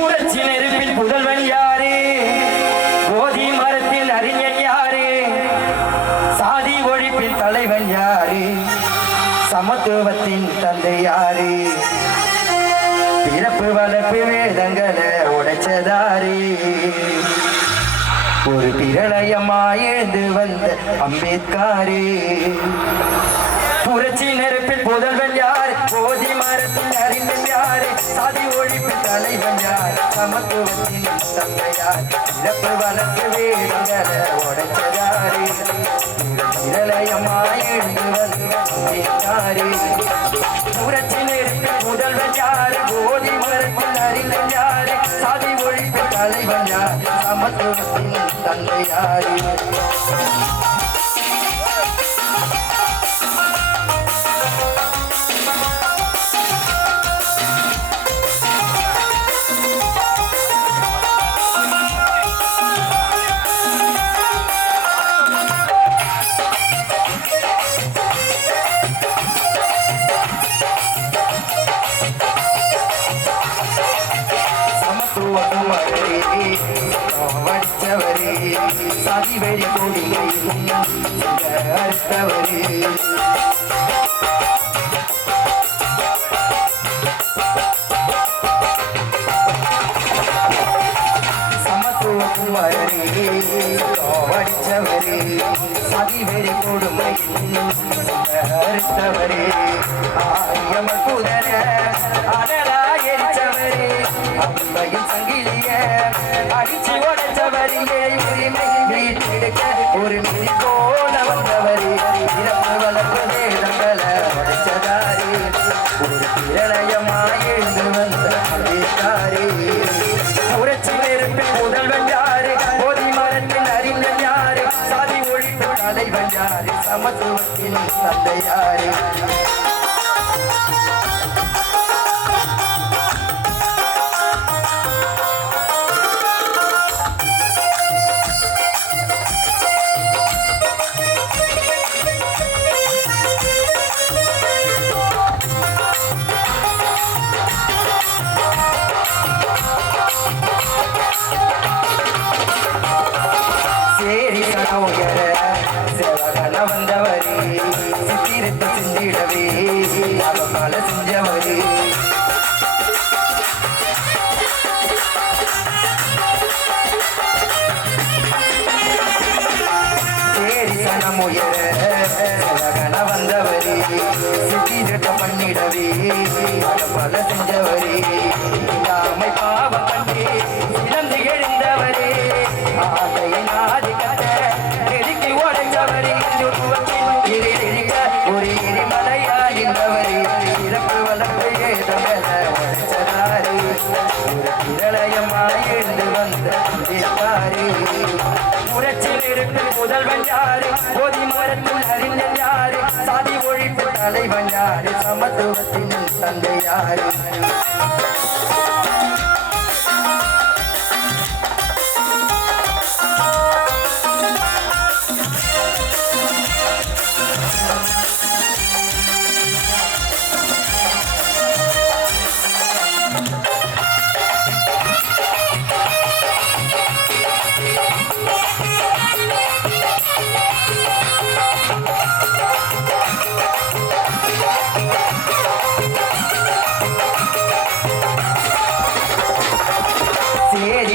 புரட்சி நெருப்பில் புதல்வன் யாரு? போதி மரத்தில் அறிஞன் யாரு? சாதி ஒழிப்பில் தலைவன் யாரு? சமத்துவத்தின் தந்தை யாரு? பிறப்பு வளர்ப்பு வேதங்களை உடைச்சதாரு? ஒரு பிரளயமாய் எழுந்து வந்த அம்பேத்காரு. புரட்சி நெருப்பில் புதல்வன் யார்? போதி மரத்தில் அறிஞன் யாரு? சாதி ஒழிப்பில் தலைவன் யார்? சமத்துவத்தின் தந்தையார். பிறப்பு வளர்ப்பு வேதங்களை உடைச்சதாரு? பிரளயமாய் எழுந்து வந்த அம்பேத்காரு. புரட்சி நெருப்பில் முதல்வன் யாரு? போதி மரத்தில் அறிஞன் யாரு? சாதி ஒழிப்பில் தலைவன் யார்? சமத்துவத்தின் தந்தையாரு. வடித்தவரே சாதி வெறி கொடியை அறுத்தவரே. சமத்துவ குமரே வடித்தவரே சாதி வெறி கொடுமை அறுத்தவரே. ஆரியமர் புதர அனலா எரிச்சவரே அம்மையின் சங்கிலிய அடிச்சு உடைச்சவரியே. உரிமை மீட்டெடுக்க ஒரு மிதி போல வந்தவரே. இறப்பு வளர்ப்பு வேதங்களை உடைச்சதாரே. ஒரு பிரளயமாய் எழுந்து வந்த அம்பேத்காரே. புரட்சி நெருப்பில் முதல்வன் யாரு? போதி மரத்தில் அறிஞன் யாரு? சாதி ஒழிப்பு தலைவன் யாரு? சமத்துவத்தின் தந்தையாரு. வந்தவரே சித்திரத்தை செஞ்சிடவே அவமால செஞ்சவரே. சேரி சனமுயர சிவகன வந்தவரே சித்திரத்தை பண்ணிடவே அவமால செஞ்சவரே. இல்லாமை பாவம் கண்டே இழந்து எழுந்தவரே. ஆசையின் ஆதிக்கத்தை எதுக்கி உடைந்தவரே. ஒரு எரிமலையாகின்றவரே. இறப்பு வளர்ப்பு ஏதங்களை உடைச்சதாரே. ஒரு பிரளயமாய் எழுந்து வந்த அம்பேத்காரே. புரட்சி நெருப்பில் முதல்வன் யாரு? போதி மரத்தில் அறிஞன் யாரு? சாதி ஒழிப்பு தலைவன் யாரு? சமத்துவத்தின் தந்தையாரு.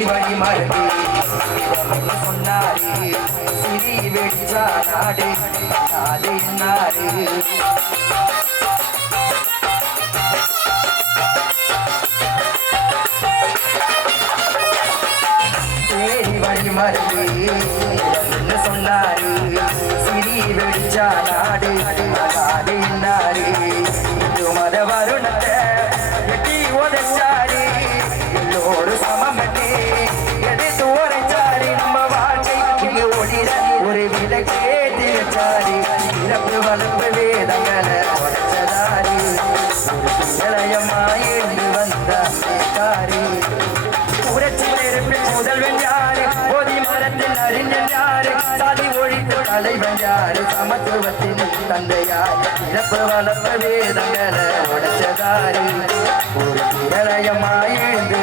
வழி மரபி சொன்னாரு சிறி வெடிச்சா நாடு நாடு நாடு. சேரி வழி மரபி சொன்னாரு சிறி வெடிச்சா நாடு நாடு நாடு. மத வருணத்தை வெட்டி உதச்சாரு. எல்லோரும் சமம் எடுத்து உரைச்சாரு. நம்ம வாழ்க்கை இங்கு ஒளிர ஒரு விலக்கே திரைச்சாரு. இறப்பு வளர்ப்பு வேதங்களை உடைச்சதாரு. ஒரு பிரளயமாய் எழுந்து வந்த அம்பேத்காரே. புரட்சி நெருப்பில் முதல்வன் யாரு? போதி மரத்தில் அறிஞன் யாரு? சாதி ஒழிப்பு தலைவன் யாரு? சமத்துவத்தின் தந்தையார். இறப்பு வளர்ப்பு வேதங்களை உடைச்சதாரு. ஒரு பிரளயமாய் எழுந்து